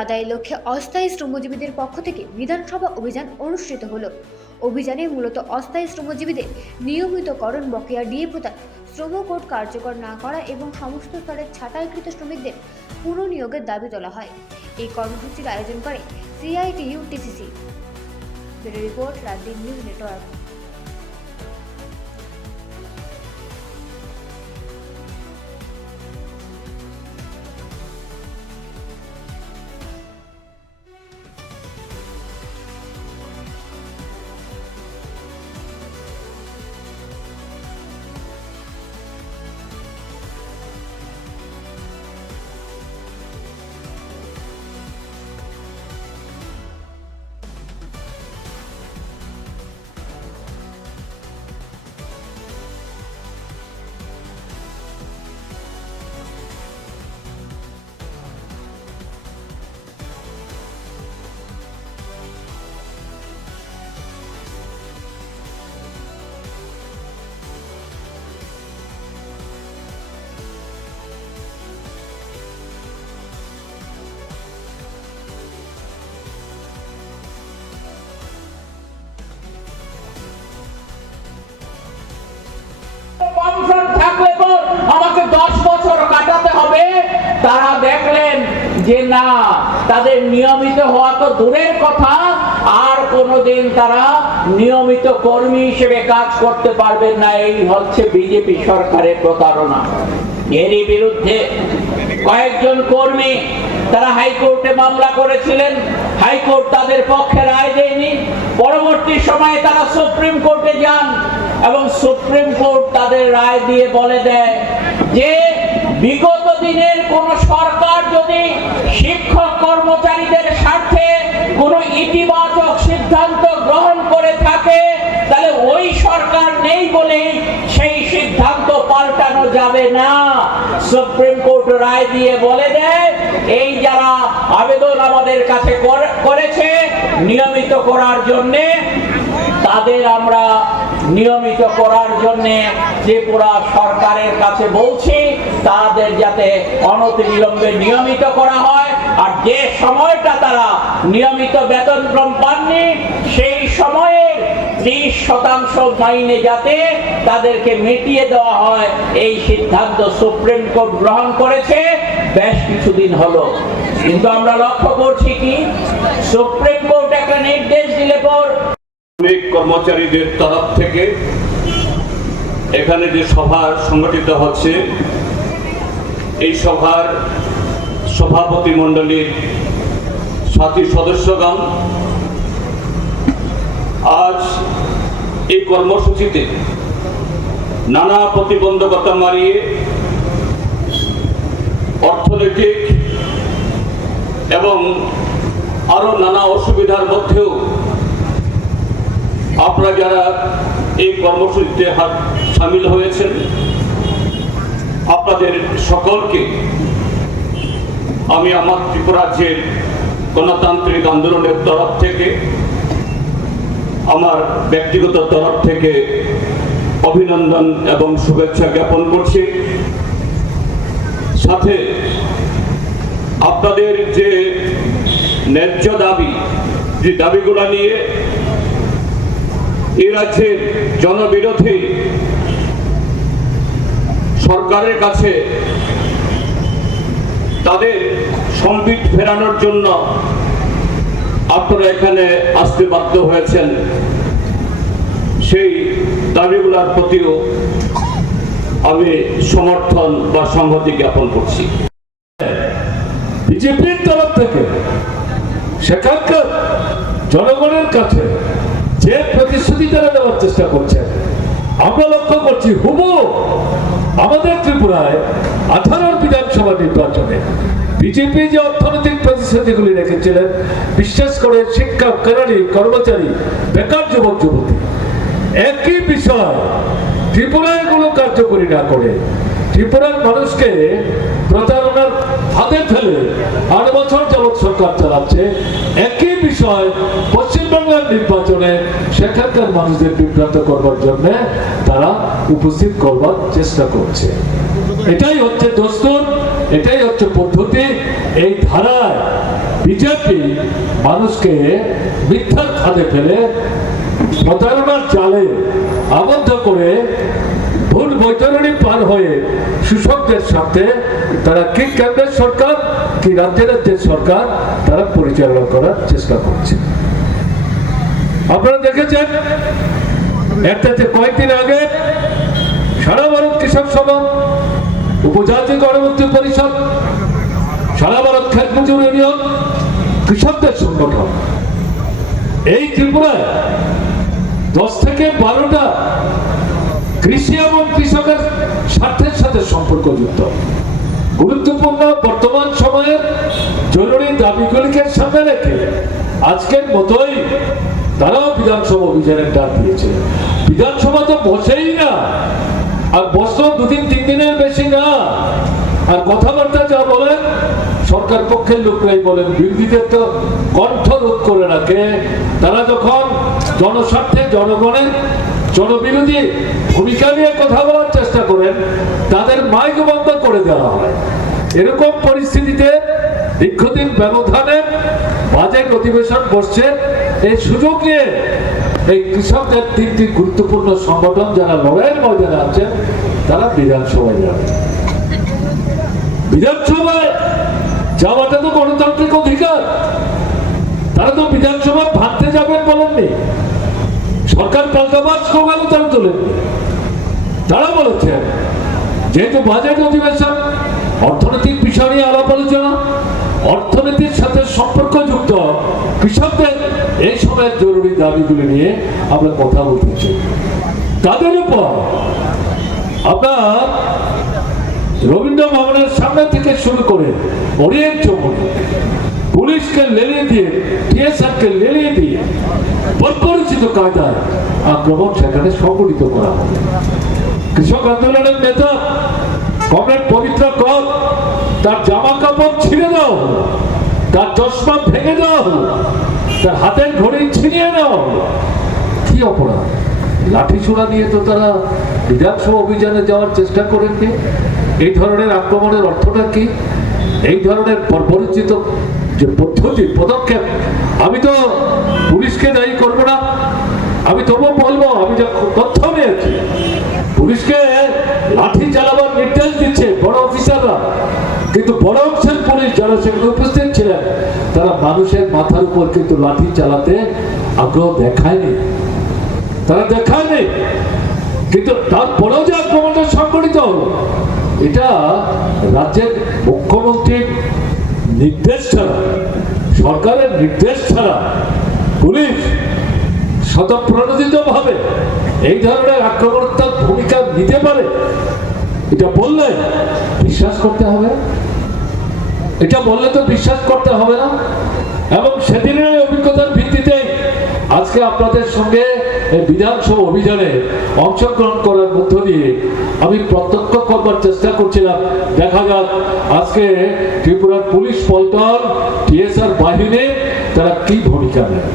আদায়ের লক্ষ্যে অস্থায়ী শ্রমজীবীদের পক্ষ থেকে বিধানসভা অভিযান অনুষ্ঠিত হলো। অভিযানে মূলত অস্থায়ী শ্রমজীবীদের নিয়মিতকরণ, বকেয়া ডিএ প্রদান, শ্রম কোড কার্যকর না করা এবং সমস্ত স্তরের ছাঁটাইকৃত শ্রমিকদের পুনঃনিয়োগের দাবি তোলা হয়। এই কর্মসূচির আয়োজন করে CITU-TCC। Bureau report, Rajdeep news network. আমাকে 10 বছর কাটাতে হবে। তারা দেখলেন যে না, তাদের নিয়মিত হওয়া তো দূরের কথা, আর কোনোদিন তারা নিয়মিত কর্মী হিসেবে কাজ করতে পারবেন না। এই হচ্ছে বিজেপি সরকারের প্রতারণা। এরই বিরুদ্ধে কয়েকজন কর্মী তারা হাইকোর্টে মামলা করেছিলেন। হাইকোর্ট তাদের পক্ষে রায় দেয়নি। পরবর্তী সময়ে তারা সুপ্রিম কোর্টে যান এবং সুপ্রিম কোর্ট তাদের রায় দিয়ে বলে দেয় যে বিগত দিনের কোন সরকার যদি শিক্ষক কর্মচারীদের স্বার্থে কোন ইতিবাচক সিদ্ধান্ত গ্রহণ করে থাকে, তাহলে ওই সরকার নেই বলেই সেই সিদ্ধান্ত পাল্টানো যাবে না। সুপ্রিম কোর্ট রায় দিয়ে বলে দেয় এই যারা আবেদন আমাদের কাছে করেছে নিয়মিত করার জন্য, তাদের আমরা নিয়মিত করার জন্য ত্রিপুরা সরকারের কাছে বলছি তাদের যাতে অনতিবিলম্বে নিয়মিত করা হয়। আর যে সময়টা তারা নিয়মিত বেতন পাননি সেই সময়ের 30% মাইনে যাতে তাদেরকে মিটিয়ে দেওয়া হয়, এই সিদ্ধান্ত সুপ্রিম কোর্ট গ্রহণ করেছে বেশ কিছুদিন হলো। কিন্তু আমরা লক্ষ্য করছি কি, সুপ্রিম কোর্ট একটা নির্দেশ দিলে পর কর্মচারীদের তরফ থেকে এখানে যে সভা সংগঠিত হচ্ছে, এই সভার সভাপতি মণ্ডলীর সাথী সদস্যগণ আজ এই কর্মসূচিতে নানা প্রতিবন্ধকতা মারিয়ে অর্থনৈতিক এবং আরো নানা অসুবিধার মধ্যেও আপনারা যারা এই কর্মসূচিতে সামিল হয়েছেন, আপনাদের সকলকে আমি আমার ত্রিপুরা রাজ্যের গণতান্ত্রিক আন্দোলনের তরফ থেকে, আমার ব্যক্তিগত তরফ থেকে অভিনন্দন এবং শুভেচ্ছা জ্ঞাপন করছি। সাথে আপনাদের যে ন্যায্য দাবি, যে দাবিগুলো নিয়ে এই রাজ্যের জনবিরোধী সরকারের কাছে তাদের সম্বিত ফেরানোর জন্য আপনারা এখানে আসতে বাধ্য হয়েছেন, সেই দাবিগুলোর প্রতিও আমি সমর্থন বা সংহতি জ্ঞাপন করছি। বিজেপির তরফ থেকে সেখানকার জনগণের কাছে যে প্রতিশ্রুতি তারা দেওয়ার চেষ্টা করছেন, আমরা লক্ষ্য করছি হুবহু আমাদের ত্রিপুরায় 18 বিধানসভা নির্বাচনে বিজেপি যে অর্থনৈতিক প্রতিশ্রুতিগুলি রেখেছিলেন, বিশেষ করে শিক্ষক, কেরানি, কর্মচারী, বেকার যুবক যুবতী, একই বিষয় ত্রিপুরায় এগুলো কার্যকরী না করে ত্রিপুরার মানুষকে প্রতারণার হাতে ফেলে 8 বছর যাবৎ সরকার চালাচ্ছে। একই বিষয় পশ্চিমবাংলার নির্বাচনে সেখানকার মানুষদের বিভ্রান্ত করবার জন্য তারা উপস্থিত করবার চেষ্টা করছে। এটাই হচ্ছে দস্তুর, এটাই হচ্ছে পদ্ধতি। এই ধারায় বিজেপি মানুষকে মিথ্যার খাদে ফেলে প্রতারণার জালে আবদ্ধ করে ভুল বৈতরণী পার হয়ে কৃষকদের সাথে তারা কি কেন্দ্রের সরকার কি রাজ্যের সরকার তারা পরিচালনা করার চেষ্টা করছে। আপনারা দেখেছেন একটা যে কয়েকদিন আগে সারা ভারত কৃষক সভা, উপজাতি গণমুক্তি পরিষদ, সারা ভারত খেত মজুর ইউনিয়ন, কৃষকদের সংগঠন এই ত্রিপুরায় 10 থেকে 12টা কৃষি এবং কৃষকের স্বার্থের সাথে সম্পর্কযুক্ত গুরুত্বপূর্ণ বর্তমান সময়ের জরুরি দাবিগুলিকে সামনে রেখে আজকের মতোই তারাও বিধানসভা অভিযানের ডাক দিয়েছে। বিধানসভা তো বসেই না, আর বছর 2-3 দিনের বেশি না, আর কথাবার্তা যা বলেন সরকার পক্ষের লোকরাই বলেন, বিরোধীদের তো কণ্ঠ রোধ করে রাখে। তারা যখন জনস্বার্থে জনগণের জনবিরোধী ভূমিকা নিয়ে কথা বলার চেষ্টা করেন তাদের মাইক বন্ধ করে দেওয়া হয়। এরকম পরিস্থিতিতে দীর্ঘদিন ব্যবধানে বাজেট অধিবেশন বসছে, এই সুযোগ নিয়ে এই কৃষকদের 3টি গুরুত্বপূর্ণ সংগঠন যারা লড়াইয়ের ময়দানে আছেন তারা বিধানসভায় যাবে। বিধানসভায় যাওয়াটা তো গণতান্ত্রিক অধিকার, তারা তো বিধানসভা ভাঙতে যাবেন বলেননি, সরকার পাল্টাবার স্লোগানও তারা তোলেননি। তারা বলেছেন যেহেতু বাজেট অধিবেশন, অর্থনৈতিক বিষয় নিয়ে আলাপ আলোচনা, অর্থনীতির সাথে সম্পর্কযুক্ত কৃষকদের এই সময়ের জরুরি দাবিগুলি নিয়ে আমরা কথা বলতে চাই। তাদের উপর আপনার রবীন্দ্র ভবনের সামনে থেকে শুরু করে ওরিয়েন্ট চৌমুহনী, পুলিশকে লেলিয়ে দিয়ে, টিএসআরকে লেলিয়ে দিয়ে পরিচিত কায়দায় আক্রমণ সেখানে সংগঠিত করা হবে। কৃষক আন্দোলনের নেতা কমরেড পবিত্র কর তার জামা কাপড় ছিঁড়ে দেওয়া হলো, তার চশমা ভেঙে দেওয়া হলো, তার হাতের ঘড়ি ছিনিয়ে নেওয়া হলো। কি অপরাধ? লাঠি ছোড়া নিয়ে তো তারা বিধানসভা অভিযানে যাওয়ার চেষ্টা করেননি। এই ধরনের আক্রমণের অর্থটা কি? এই ধরনের পরিচিত যে পদ্ধতি পদক্ষেপ, আমি তো পুলিশকে দায়ী করব না, আমি তবুও বলবো, আমি যা তথ্য নিয়েছি পুলিশকে লাঠি চালাবার নির্দেশ দিচ্ছে বড় অফিসাররা, কিন্তু বড় অংশের পুলিশ যারা সেখানে উপস্থিত ছিলেন তারা মানুষের মাথার উপর কিন্তু লাঠি চালাতে আগ্রহ দেখায়নি, তারা দেখায়নি। কিন্তু তারপরেও যে আক্রমণটা সংঘটিত হলো, এটা রাজ্যের মুখ্যমন্ত্রীর নির্দেশ ছাড়া, সরকারের নির্দেশ ছাড়া পুলিশ স্বতঃপ্রণোদিত ভাবে এই ধরনের আক্রমণাত্মক ভূমিকা নিতে পারে, এটা বললে বিশ্বাস করতে হবে, এটা বললে তো বিশ্বাস করতে হবে না। এবং সেদিনের অভিজ্ঞতার ভিত্তিতে আজকে আপনাদের সঙ্গে এই বিধানসভা অভিযানে অংশগ্রহণ করার মধ্য দিয়ে আমি প্রত্যক্ষ করবার চেষ্টা করছিলাম। দেখা যাক আজকে ত্রিপুরার পুলিশ পল্টন, টিএসআর বাহিনী তারা কি ভূমিকা নেয়।